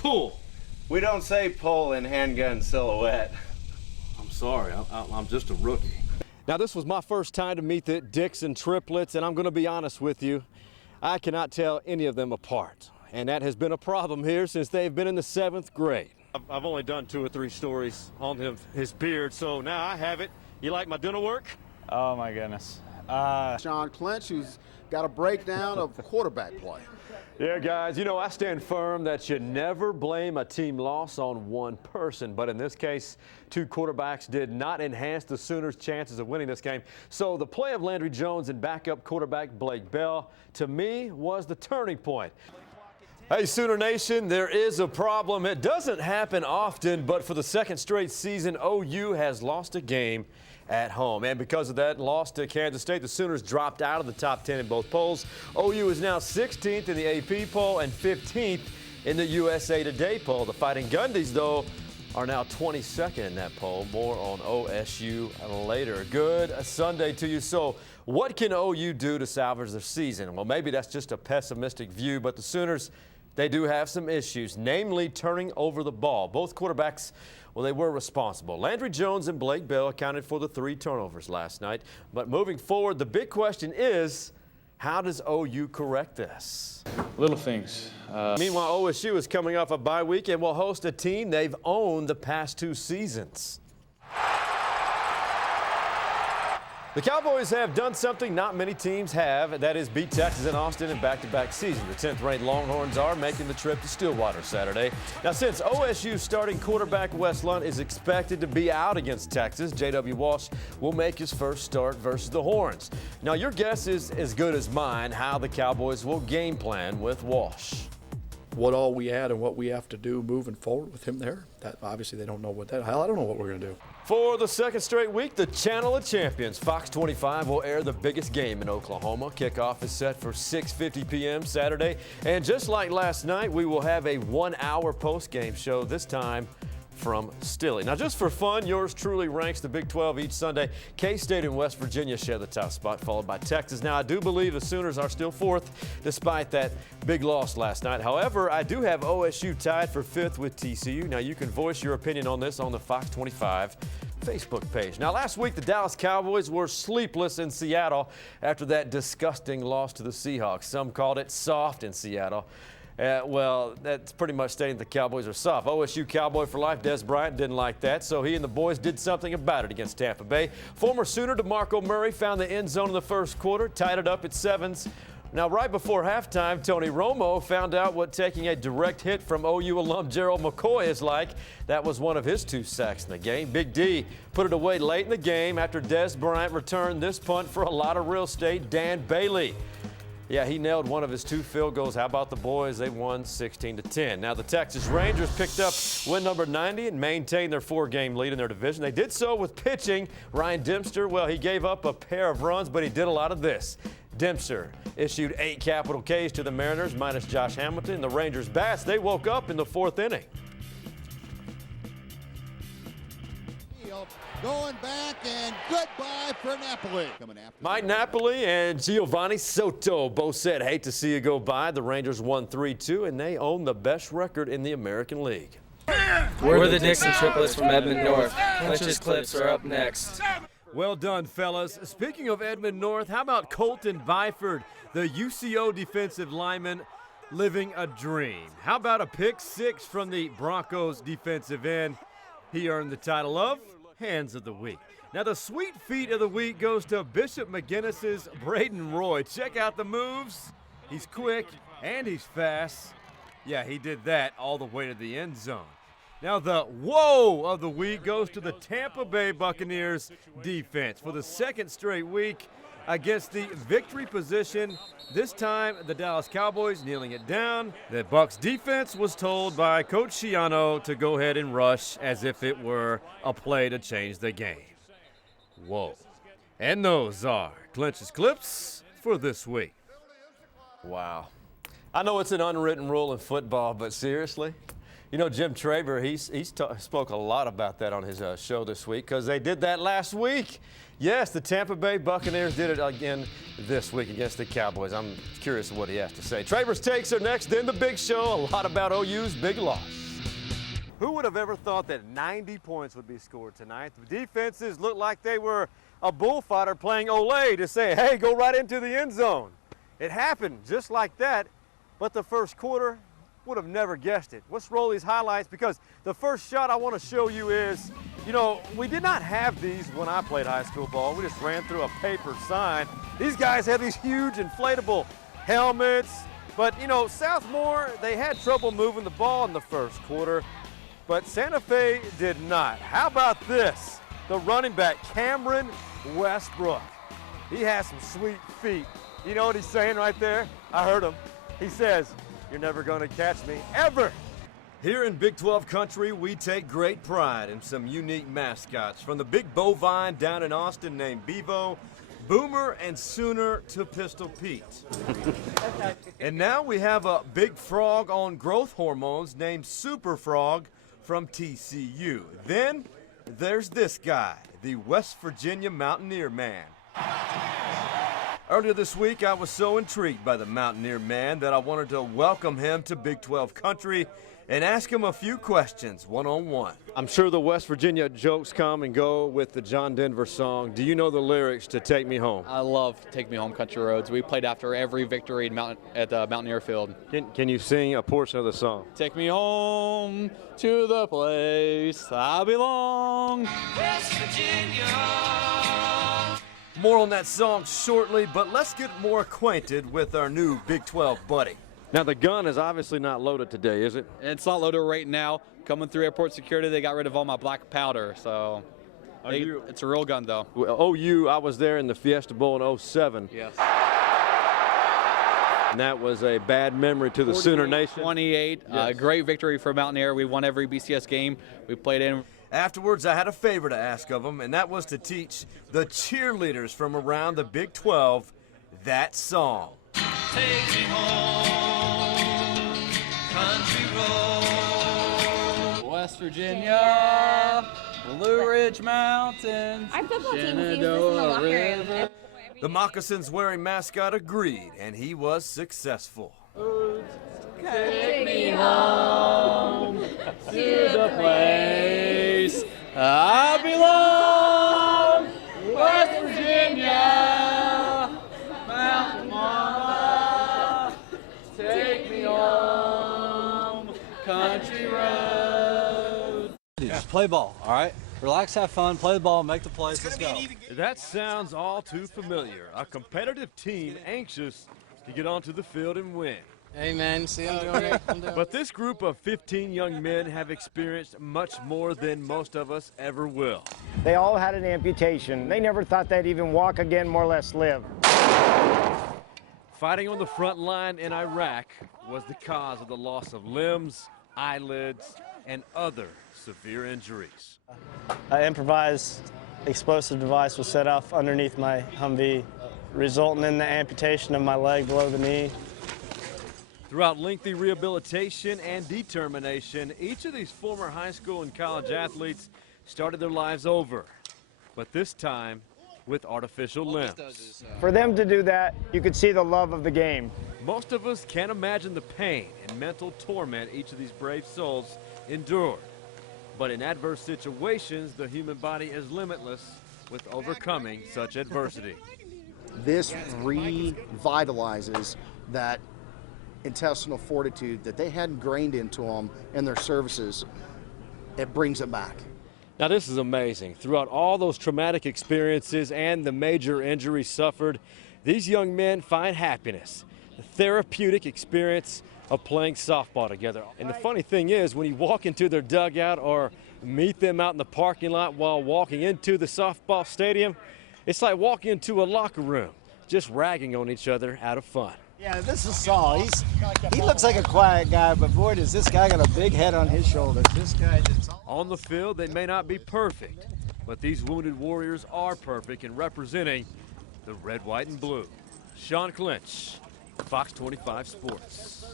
pull. We don't say pull in handgun silhouette. I'm sorry, I'm just a rookie. Now, this was my first time to meet the Dixon triplets, and I'm going to be honest with you, I cannot tell any of them apart. And that has been a problem here since they've been in the 7th grade. I've only done 2 or 3 stories on his beard, so now I have it. You like my dental work? Oh, my goodness. Clynch, who's got a breakdown of quarterback play. Yeah, guys, you know, I stand firm that you never blame a team loss on one person. But in this case, 2 quarterbacks did not enhance the Sooners' chances of winning this game. So the play of Landry Jones and backup quarterback Blake Bell, to me, was the turning point. Hey, Sooner Nation, there is a problem. It doesn't happen often, but for the 2nd straight season, OU has lost a game at home. And because of that loss to Kansas State, the Sooners dropped out of the top 10 in both polls. OU is now 16th in the AP poll and 15th in the USA Today poll. The Fighting Gundies, though, are now 22nd in that poll. More on OSU later. Good Sunday to you. So what can OU do to salvage their season? Well, maybe that's just a pessimistic view, but the Sooners, they do have some issues, namely turning over the ball. Both quarterbacks, well, they were responsible. Landry Jones and Blake Bell accounted for the 3 turnovers last night. But moving forward, the big question is, how does OU correct this? Little things. Meanwhile, OSU is coming off a bye week and will host a team they've owned the past 2 seasons. The Cowboys have done something not many teams have, that is beat Texas and Austin in back-to-back seasons. The 10th-ranked Longhorns are making the trip to Stillwater Saturday. Now, since OSU starting quarterback Wes Lunt is expected to be out against Texas, J.W. Walsh will make his first start versus the Horns. Now, your guess is as good as mine how the Cowboys will game plan with Walsh. What all we add and what we have to do moving forward with him there, that obviously they don't know what that. Hell, I don't know what we're going to do. For the 2nd straight week, the Channel of Champions, Fox 25, will air the biggest game in Oklahoma. Kickoff is set for 6:50 p.m. Saturday. And just like last night, we will have a 1-hour post-game show, this time from Stilly. Now, just for fun, yours truly ranks the Big 12 each Sunday. K-State and West Virginia share the top spot, followed by Texas. Now, I do believe the Sooners are still 4th, despite that big loss last night. However, I do have OSU tied for 5th with TCU. Now, you can voice your opinion on this on the Fox 25 Facebook page. Now, last week, the Dallas Cowboys were sleepless in Seattle after that disgusting loss to the Seahawks. Some called it soft in Seattle. Well, that's pretty much stating the Cowboys are soft. OSU Cowboy for life, Des Bryant, didn't like that, so he and the boys did something about it against Tampa Bay. Former Sooner DeMarco Murray found the end zone in the first quarter, tied it up at 7s. Now, right before halftime, Tony Romo found out what taking a direct hit from OU alum Gerald McCoy is like. That was one of his 2 sacks in the game. Big D put it away late in the game after Des Bryant returned this punt for a lot of real estate, Dan Bailey. Yeah, he nailed one of his 2 field goals. How about the boys? They won 16-10. Now, the Texas Rangers picked up win number 90 and maintained their 4-game lead in their division. They did so with pitching. Ryan Dempster, well, he gave up a pair of runs, but he did a lot of this. Dempster issued 8 capital Ks to the Mariners, minus Josh Hamilton. The Rangers bats, they woke up in the 4th inning. Going back, and goodbye for Napoli. Coming after Mike Napoli and Giovanni Soto both said, hate to see you go by. The Rangers won 3-2, and they own the best record in the American League. We're the Dixon triplets from Edmond North. Clynch's clips are up next. Well done, fellas. Speaking of Edmond North, how about Colton Byford, the UCO defensive lineman, living a dream? How about a pick 6 from the Broncos defensive end? He earned the title of Hands of the Week. Now, the sweet feet of the week goes to Bishop McGinnis's Braden Roy. Check out the moves. He's quick and he's fast. Yeah, he did that all the way to the end zone. Now, the whoa of the week goes to the Tampa Bay Buccaneers defense for the 2nd straight week against the victory position. This time, the Dallas Cowboys kneeling it down. The Bucs defense was told by Coach Schiano to go ahead and rush as if it were a play to change the game. Whoa. And those are Clynch's clips for this week. Wow. I know it's an unwritten rule in football, but seriously, You know, Jim Traber, he spoke a lot about that on his show this week because they did that last week. Yes, the Tampa Bay Buccaneers did it again this week against the Cowboys. I'm curious what he has to say. Traber's takes are next, then the big show, a lot about OU's big loss. Who would have ever thought that 90 points would be scored tonight? The defenses looked like they were a bullfighter playing Olay to say, hey, go right into the end zone. It happened just like that, but the first quarter, would have never guessed it. Let's roll these highlights because the first shot I want to show you is, you know, we did not have these when I played high school ball. We just ran through a paper sign. These guys have these huge inflatable helmets, but you know, Southmore, they had trouble moving the ball in the first quarter, but Santa Fe did not. How about this? The running back, Cameron Westbrook. He has some sweet feet. You know what he's saying right there? I heard him. He says, "You're never going to catch me, ever." Here in Big 12 country, we take great pride in some unique mascots. From the big bovine down in Austin named Bevo, Boomer and Sooner to Pistol Pete. And now we have a big frog on growth hormones named Super Frog from TCU. Then there's this guy, the West Virginia Mountaineer Man. Earlier this week, I was so intrigued by the Mountaineer Man that I wanted to welcome him to Big 12 country and ask him a few questions one-on-one. I'm sure the West Virginia jokes come and go with the John Denver song. Do you know the lyrics to Take Me Home? I love Take Me Home Country Roads. We played after every victory at the Mountaineer Field. Can you sing a portion of the song? Take me home to the place I belong. West Virginia. More on that song shortly, but let's get more acquainted with our new Big 12 buddy. Now, the gun is obviously not loaded today, is it? It's not loaded right now. Coming through airport security, they got rid of all my black powder, so it's a real gun, though. Well, OU, I was there in the Fiesta Bowl in 07. Yes. And that was a bad memory to the Sooner Nation. 28, Yes. great victory for Mountaineer. We won every BCS game we played in. Afterwards, I had a favor to ask of him, and that was to teach the cheerleaders from around the Big 12 that song. Take me home, country road. West Virginia, Blue Ridge Mountains, Our football team seems this in the locker room. The moccasins-wearing mascot agreed, and he was successful. Take me home to the place I belong, West Virginia, Mountain Mama, take me home, country road. Just play ball, all right? Relax, have fun, play the ball, make the plays, let's go. That sounds all too familiar. A competitive team anxious to get onto the field and win. Hey, man, see I'm doing it. But this group of 15 young men have experienced much more than most of us ever will. They all had an amputation. They never thought they'd even walk again, more or less live. Fighting on the front line in Iraq was the cause of the loss of limbs, eyelids, and other severe injuries. An improvised explosive device was set off underneath my Humvee, resulting in the amputation of my leg below the knee. Throughout lengthy rehabilitation and determination, each of these former high school and college athletes started their lives over, but this time with artificial limbs. For them to do that, you could see the love of the game. Most of us can't imagine the pain and mental torment each of these brave souls endured. But in adverse situations, the human body is limitless with overcoming such adversity. This revitalizes that intestinal fortitude that they had ingrained into them in their services. It brings it back. Now this is amazing. Throughout all those traumatic experiences and the major injuries suffered, these young men find happiness, the therapeutic experience of playing softball together. And the funny thing is, when you walk into their dugout or meet them out in the parking lot while walking into the softball stadium, it's like walking into a locker room, just ragging on each other out of fun. Yeah, this is Saul. He looks like a quiet guy, but boy, does this guy got a big head on his shoulders. This guy is... On the field, they may not be perfect, but these wounded warriors are perfect in representing the red, white, and blue. Sean Clynch, Fox 25 Sports.